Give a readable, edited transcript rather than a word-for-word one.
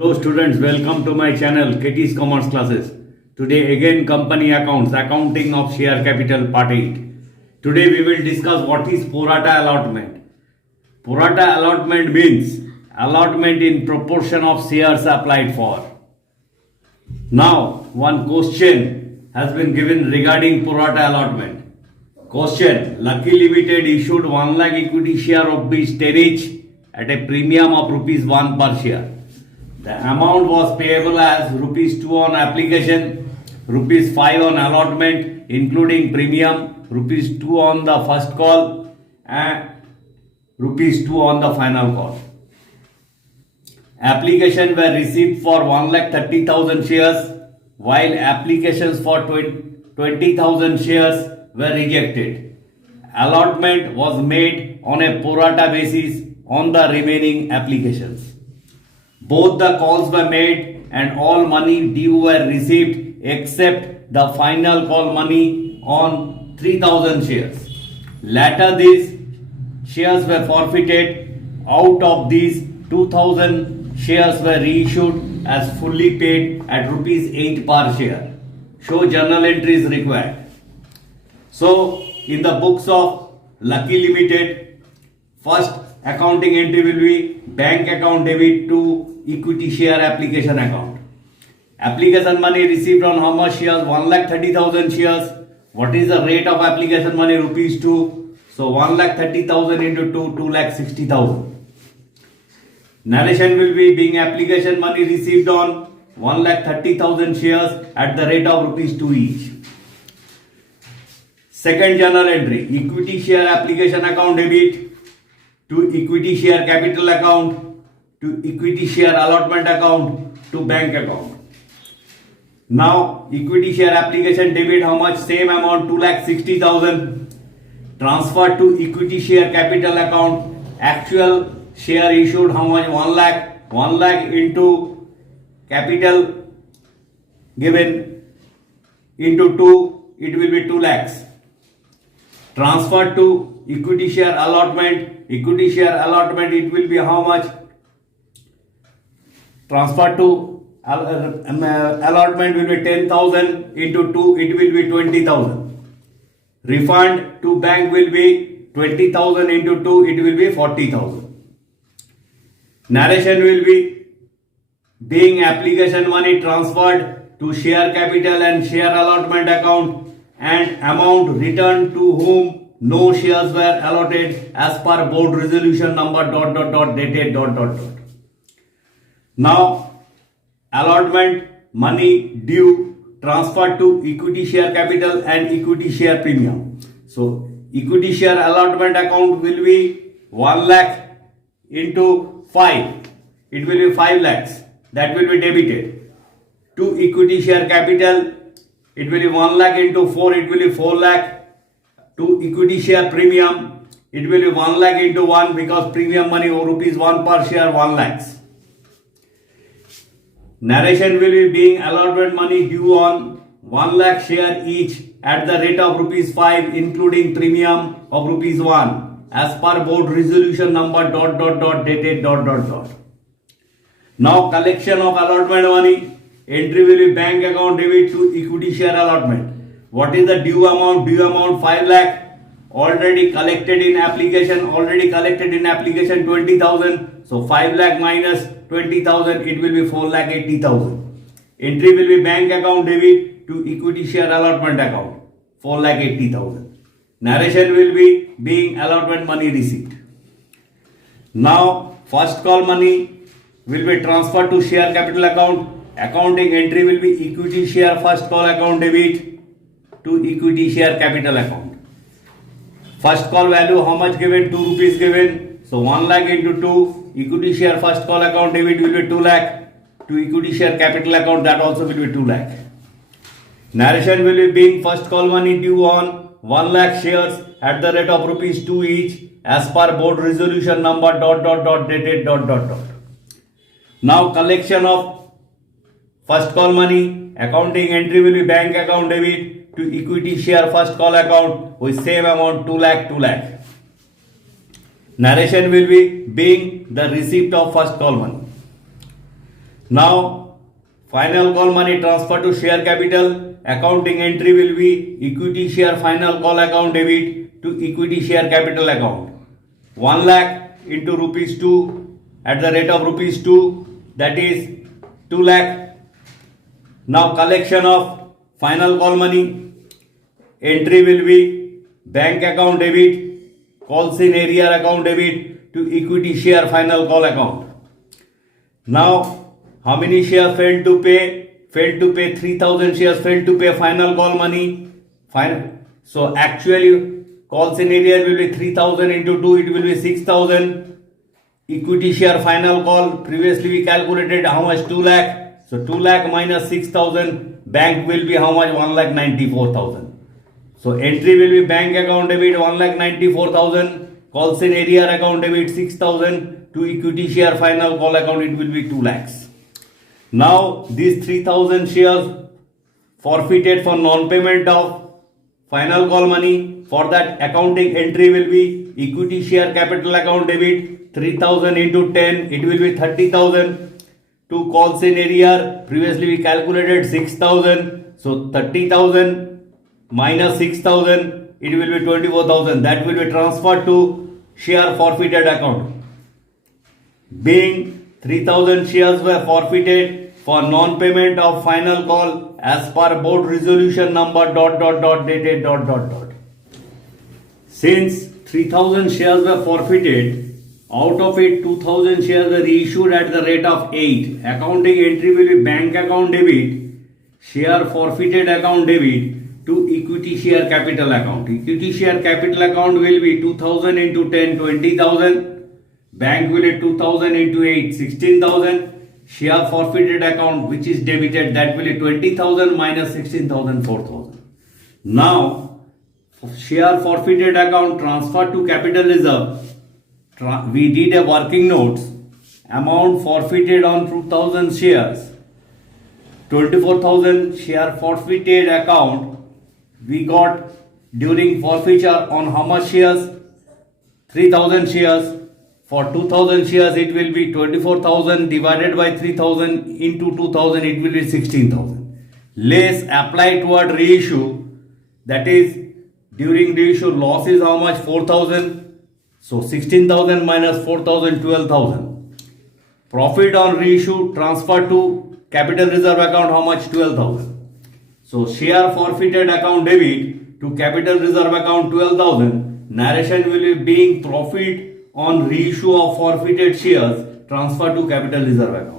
Hello students, welcome to my channel KT's Commerce Classes. Today again company accounts, accounting of share capital part 8. Today we will discuss what is pro rata allotment. Pro rata allotment means allotment in proportion of shares applied for. Now one question has been given regarding pro rata allotment. Question: Lucky Limited issued 1 lakh equity share of rupees 10 each at a premium of rupees 1 per share. The amount was payable as rupees 2 on application, rupees 5 on allotment including premium, rupees 2 on the first call and rupees 2 on the final call. Applications were received for 1,30,000 shares while applications for 20,000 shares were rejected. Allotment was made on a pro rata basis on the remaining applications. Both the calls were made and all money due were received except the final call money on 3,000 shares. Later these shares were forfeited. Out of these, 2,000 shares were reissued as fully paid at rupees 8 per share. Show journal entries required. So in the books of Lucky Limited, first accounting entry will be bank account debit to equity share application account. Application money received on how much shares? 1,30,000 shares. What is the rate of application money? Rupees 2. So 1,30,000 into 2, 2,60,000. Narration will be being application money received on 1,30,000 shares at the rate of rupees 2 each. Second journal entry, equity share application account debit to equity share capital account to equity share allotment account to bank account. Now equity share application debit how much? Same amount, 2,60,000 transferred to equity share capital account. Actual share issued how much? 1 lakh. 1 lakh into capital given into 2, it will be 2 lakhs. Transferred to equity share allotment. Equity share allotment, it will be how much? Transfer to allotment will be 10,000 into 2, it will be 20,000. Refund to bank will be 20,000 into 2, it will be 40,000. Narration will be being application money transferred to share capital and share allotment account and amount returned to whom no shares were allotted as per board resolution number ... dated ... Now allotment money due transferred to equity share capital and equity share premium. So equity share allotment account will be 1 lakh into 5. It will be 5 lakhs. That will be debited. To equity share capital, it will be 1 lakh into 4. It will be 4 lakh. To equity share premium, it will be 1 lakh into 1 because premium money or rupees 1 per share, 1 lakhs. Narration will be being allotment money due on 1 lakh share each at the rate of rupees 5 including premium of rupees 1 as per board resolution number ... dated ... Now collection of allotment money, entry will be bank account debit to equity share allotment. What is the due amount? Due amount 5 lakh. Already collected in application 20,000. So 5 lakh minus 20,000, it will be 4,80,000. Entry will be bank account debit to equity share allotment account 4,80,000. Narration will be being allotment money received. Now first call money will be transferred to share capital account. Accounting entry will be equity share first call account debit to equity share capital account. First call value how much given? 2 rupees given. So 1 lakh into 2, equity share first call account debit will be 2 lakh. To equity share capital account, that also will be 2 lakh. Narration will be being first call money due on 1 lakh shares at the rate of rupees 2 each as per board resolution number ... dated ... Now collection of first call money, accounting entry will be bank account debit to equity share first call account with same amount 2 lakh. Narration will be being the receipt of first call money. Now, final call money transfer to share capital. Accounting entry will be equity share final call account debit to equity share capital account. 1 lakh into rupees 2 at the rate of rupees 2, that is 2 lakh. Now collection of final call money. Entry will be bank account debit, calls in area account debit to equity share final call account. Now, how many shares failed to pay? Failed to pay 3,000 shares, failed to pay final call money. So actually, calls in area will be 3,000 into 2, it will be 6,000. Equity share final call, previously we calculated how much, 2 lakh. So 2 lakh minus 6,000, bank will be how much, 1,94,000. So entry will be bank account debit 1,94,000, calls in area account debit 6,000, to equity share final call account it will be 2 lakhs. Now these 3,000 shares forfeited for non-payment of final call money. For that, accounting entry will be equity share capital account debit 3,000 into 10, it will be 30,000. To calls in area, previously we calculated 6,000, so 30,000 minus 6,000, it will be 24,000. That will be transferred to share forfeited account. Being 3,000 shares were forfeited for non-payment of final call as per board resolution number ... dated ... Since 3,000 shares were forfeited, out of it 2,000 shares were reissued at the rate of 8. Accounting entry will be bank account debit, share forfeited account debit to equity share capital account. Equity share capital account will be 2,000 into 10, 20,000. Bank will be 2,000 into 8, 16,000. Share forfeited account which is debited, that will be 20,000 minus 16,000, 4,000. Now, share forfeited account transferred to capital reserve. We did a working notes. Amount forfeited on 2,000 shares. 24,000 share forfeited account we got during forfeiture on how much shares? 3,000 shares. For 2,000 shares it will be 24,000 divided by 3,000 into 2,000, it will be 16,000. Less apply toward reissue, that is during reissue loss is how much? 4,000. So 16,000 minus 4,000, 12,000. Profit on reissue transferred to capital reserve account, how much? 12,000. So share forfeited account debit to capital reserve account 12,000. Narration will be being profit on reissue of forfeited shares transferred to capital reserve account.